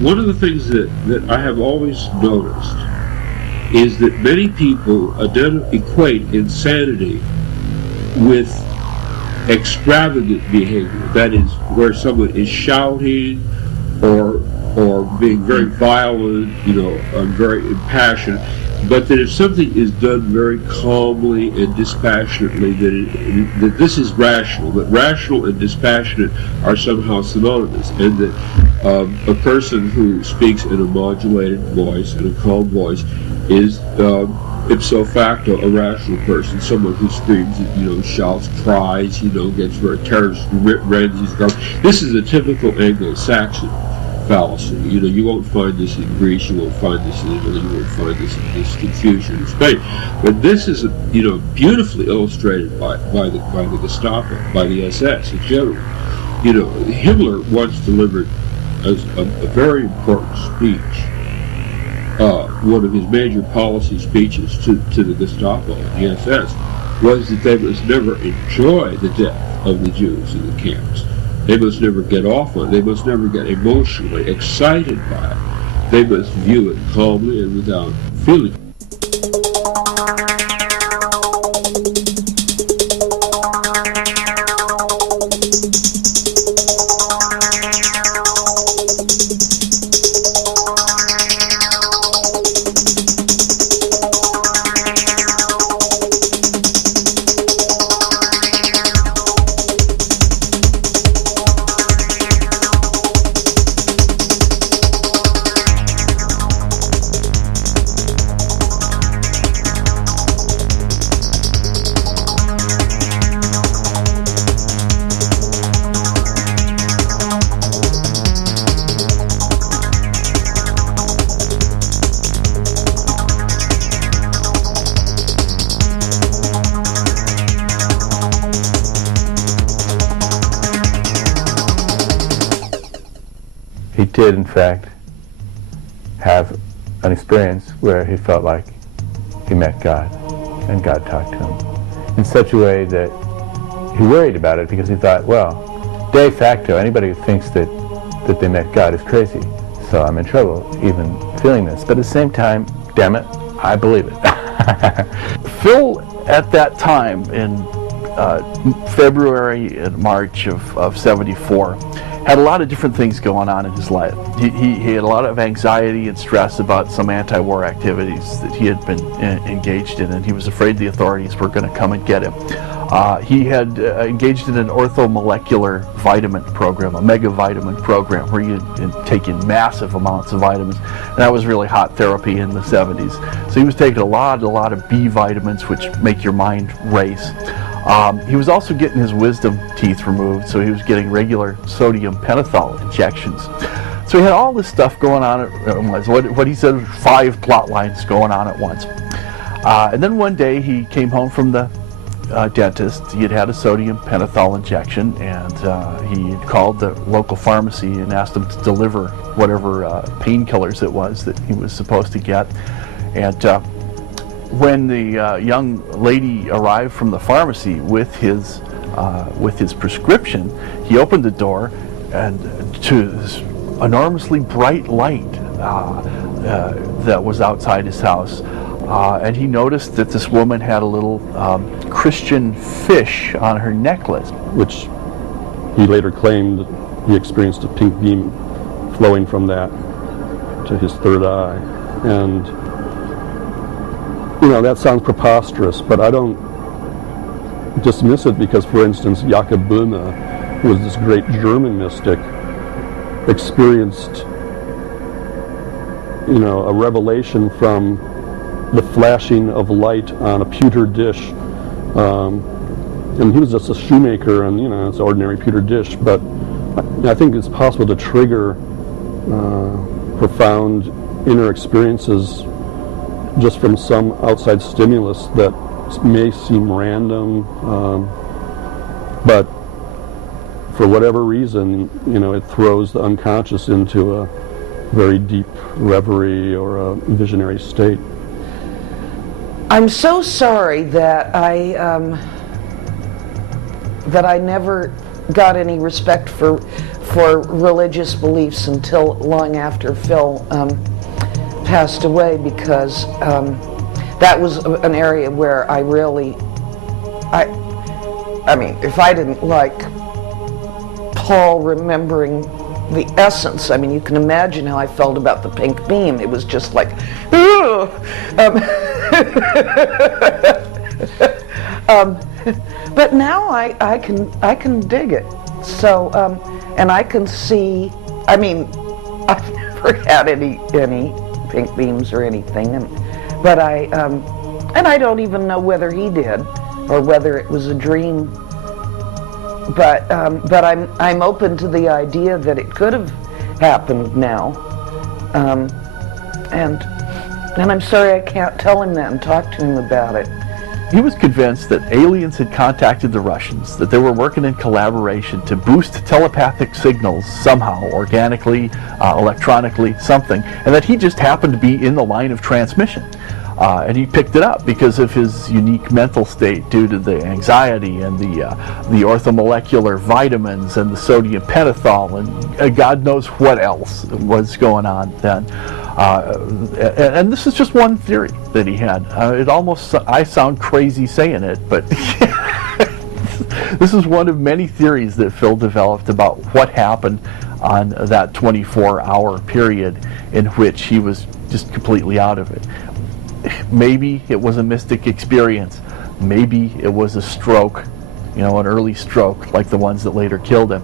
one of the things that I have always noticed is that many people equate insanity with extravagant behavior. That is, where someone is shouting or being very violent, and very impassioned, but that if something is done very calmly and dispassionately, that this is rational, that rational and dispassionate are somehow synonymous, and that a person who speaks in a modulated voice, in a calm voice, is ipso facto a rational person. Someone who screams, shouts, cries, gets very terrorist, rends his garment. This is a typical Anglo-Saxon fallacy. You won't find this in Greece, you won't find this in Italy, you won't find this in this confusion in Spain. But this is, beautifully illustrated by the Gestapo, by the SS in general. Himmler once delivered a very important speech. One of his major policy speeches to the Gestapo and the SS was that they must never enjoy the death of the Jews in the camps. They must never get off on it. They must never get emotionally excited by it. They must view it calmly and without feeling. He did, in fact, have an experience where he felt like he met God, and God talked to him in such a way that he worried about it, because he thought, well, de facto, anybody who thinks that they met God is crazy, so I'm in trouble even feeling this. But at the same time, damn it, I believe it. Phil, at that time, in February and March of '74, had a lot of different things going on in his life. He had a lot of anxiety and stress about some anti-war activities that he had been engaged in, and he was afraid the authorities were going to come and get him. He had engaged in an orthomolecular vitamin program, a mega-vitamin program, where he had taken massive amounts of vitamins, and that was really hot therapy in the 70s. So he was taking a lot of B vitamins, which make your mind race. He was also getting his wisdom teeth removed, so he was getting regular sodium pentothal injections. So he had all this stuff going on at once. What he said, 5 plot lines going on at once. And then one day he came home from the dentist. He had had a sodium pentothal injection, and he had called the local pharmacy and asked them to deliver whatever painkillers it was that he was supposed to get. And when the young lady arrived from the pharmacy with his prescription, he opened the door, and to this enormously bright light that was outside his house, and he noticed that this woman had a little Christian fish on her necklace, which he later claimed he experienced a pink beam flowing from that to his third eye. And that sounds preposterous, but I don't dismiss it, because, for instance, Jakob Böhme, who was this great German mystic, experienced, a revelation from the flashing of light on a pewter dish. And he was just a shoemaker, and, it's an ordinary pewter dish, but I think it's possible to trigger profound inner experiences just from some outside stimulus that may seem random, but for whatever reason, it throws the unconscious into a very deep reverie or a visionary state. I'm so sorry that I never got any respect for religious beliefs until long after Phil passed away, because that was an area where I really, I mean, if I didn't like Paul remembering the essence, I mean, you can imagine how I felt about the pink beam. It was just like, but now I can dig it. So, and I can see, I mean, I've never had any pink beams or anything, but and I don't even know whether he did or whether it was a dream. But I'm open to the idea that it could have happened now, and I'm sorry I can't tell him that and talk to him about it. He was convinced that aliens had contacted the Russians, that they were working in collaboration to boost telepathic signals somehow, organically, electronically, something, and that he just happened to be in the line of transmission. And he picked it up because of his unique mental state due to the anxiety and the orthomolecular vitamins and the sodium pentothal and God knows what else was going on then. And this is just one theory that he had. I sound crazy saying it, but this is one of many theories that Phil developed about what happened on that 24-hour period in which he was just completely out of it. Maybe it was a mystic experience. Maybe it was a stroke, an early stroke like the ones that later killed him.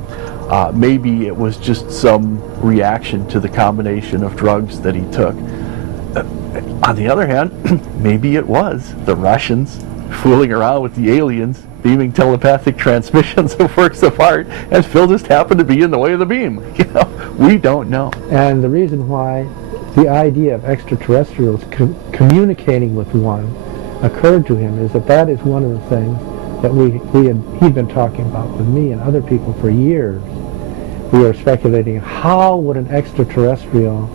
Maybe it was just some reaction to the combination of drugs that he took. On the other hand, maybe it was the Russians fooling around with the aliens, beaming telepathic transmissions of works of art, and Phil just happened to be in the way of the beam. We don't know. And the reason why the idea of extraterrestrials communicating with one occurred to him is that is one of the things that he'd been talking about with me and other people for years. We were speculating, how would an extraterrestrial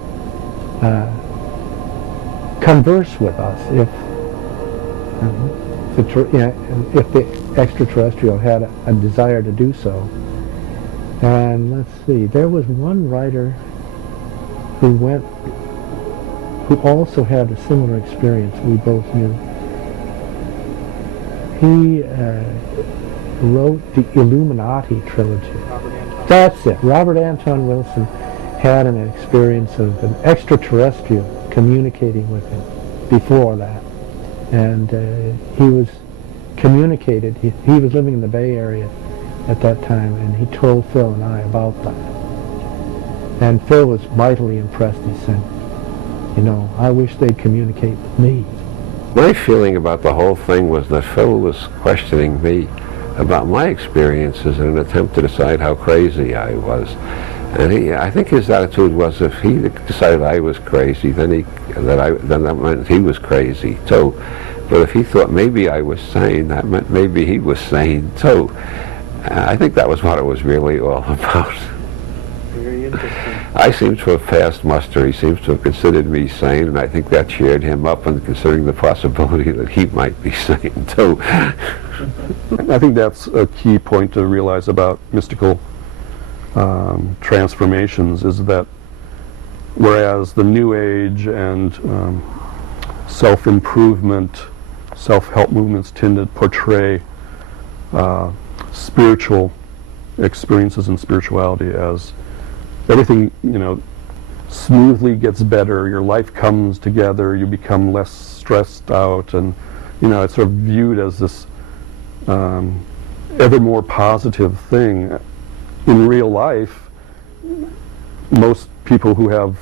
converse with us if the extraterrestrial had a desire to do so. And let's see, there was one writer who also had a similar experience we both knew. He wrote the Illuminati trilogy. That's it. Robert Anton Wilson had an experience of an extraterrestrial communicating with him before that. And he was communicated. He was living in the Bay Area at that time, and he told Phil and I about that. And Phil was mightily impressed. He said, I wish they'd communicate with me. My feeling about the whole thing was that Phil was questioning me about my experiences in an attempt to decide how crazy I was. And I think his attitude was, if he decided I was crazy, then that meant he was crazy too. But if he thought maybe I was sane, that meant maybe he was sane too. I think that was what it was really all about. Very interesting. I seem to have passed muster. He seems to have considered me sane, and I think that cheered him up in considering the possibility that he might be sane too. I think that's a key point to realize about mystical transformations, is that whereas the New Age and self-improvement, self-help movements tend to portray spiritual experiences and spirituality as everything, smoothly gets better, your life comes together, you become less stressed out, and, it's sort of viewed as this ever more positive thing. In real life, most people who have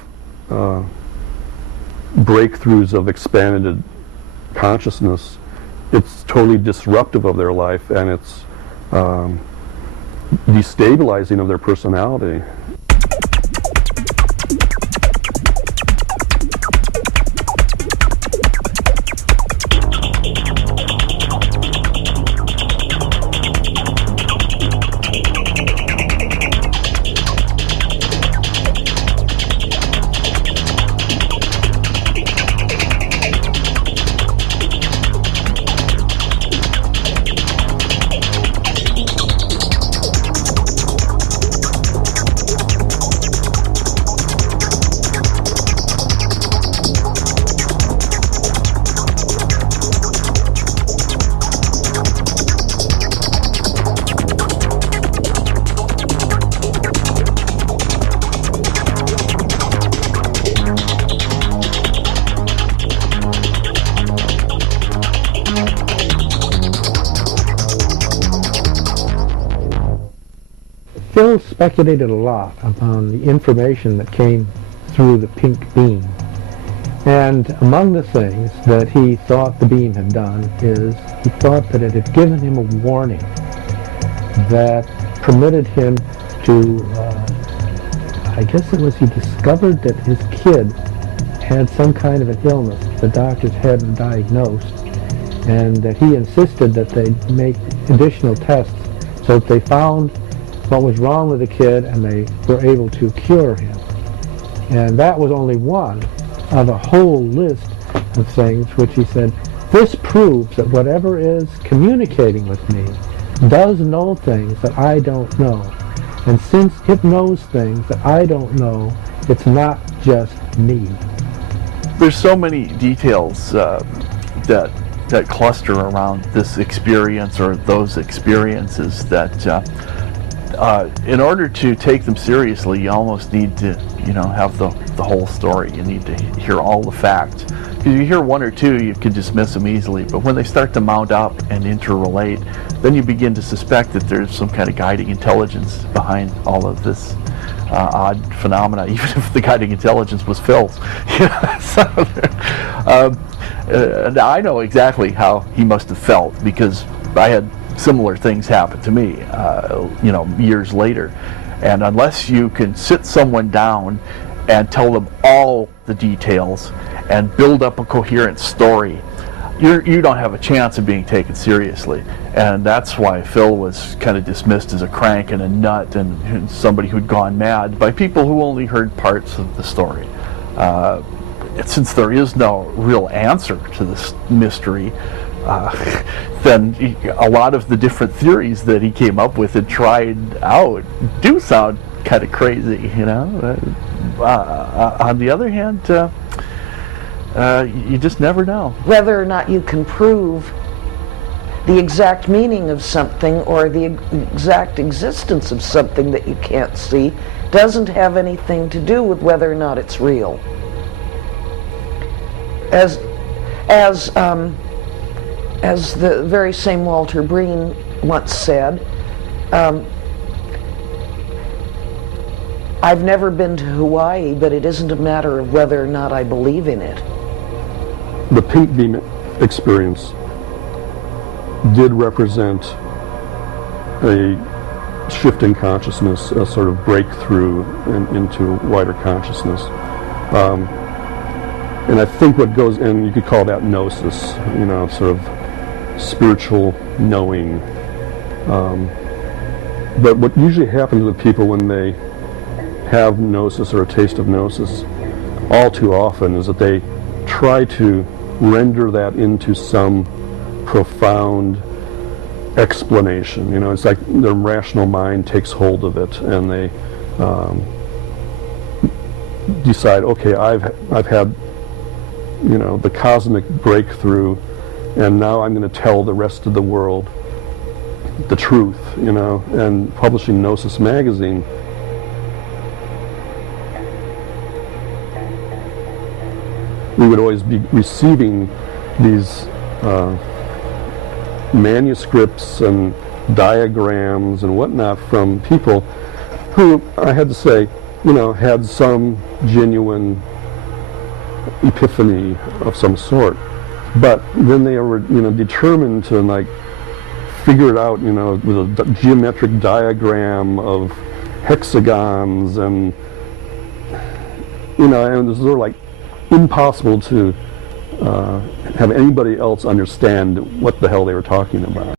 breakthroughs of expanded consciousness, it's totally disruptive of their life, and it's destabilizing of their personality. Phil speculated a lot upon the information that came through the pink beam. And among the things that he thought the beam had done is he thought that it had given him a warning that permitted him to, I guess it was he discovered that his kid had some kind of an illness the doctors hadn't diagnosed, and that he insisted that they make additional tests so that they found what was wrong with the kid and they were able to cure him. And that was only one of a whole list of things which he said, this proves that whatever is communicating with me does know things that I don't know. And since it knows things that I don't know, it's not just me. There's so many details that cluster around this experience or those experiences that in order to take them seriously, you almost need to, have the whole story. You need to hear all the facts. Because you hear one or two, you can dismiss them easily. But when they start to mount up and interrelate, then you begin to suspect that there's some kind of guiding intelligence behind all of this odd phenomena, even if the guiding intelligence was Phil's. Now I know exactly how he must have felt, because I had similar things happen to me, years later. And unless you can sit someone down and tell them all the details and build up a coherent story, you don't have a chance of being taken seriously. And that's why Phil was kind of dismissed as a crank and a nut and somebody who'd gone mad by people who only heard parts of the story. Since there is no real answer to this mystery, then a lot of the different theories that he came up with and tried out do sound kind of crazy, on the other hand, you just never know. Whether or not you can prove the exact meaning of something or the exact existence of something that you can't see doesn't have anything to do with whether or not it's real. As the very same Walter Breen once said, I've never been to Hawaii, but it isn't a matter of whether or not I believe in it. The pink beam experience did represent a shift in consciousness, a sort of breakthrough into wider consciousness. And I think what goes in, you could call that gnosis, sort of spiritual knowing. But what usually happens with people when they have gnosis or a taste of gnosis, all too often, is that they try to render that into some profound explanation. It's like their rational mind takes hold of it, and they decide, okay, I've had the cosmic breakthrough, and now I'm going to tell the rest of the world the truth. And publishing Gnosis magazine, we would always be receiving these manuscripts and diagrams and whatnot from people who, I had to say, had some genuine epiphany of some sort. But then they were, determined to figure it out, with a geometric diagram of hexagons and, and it was sort of impossible to have anybody else understand what the hell they were talking about.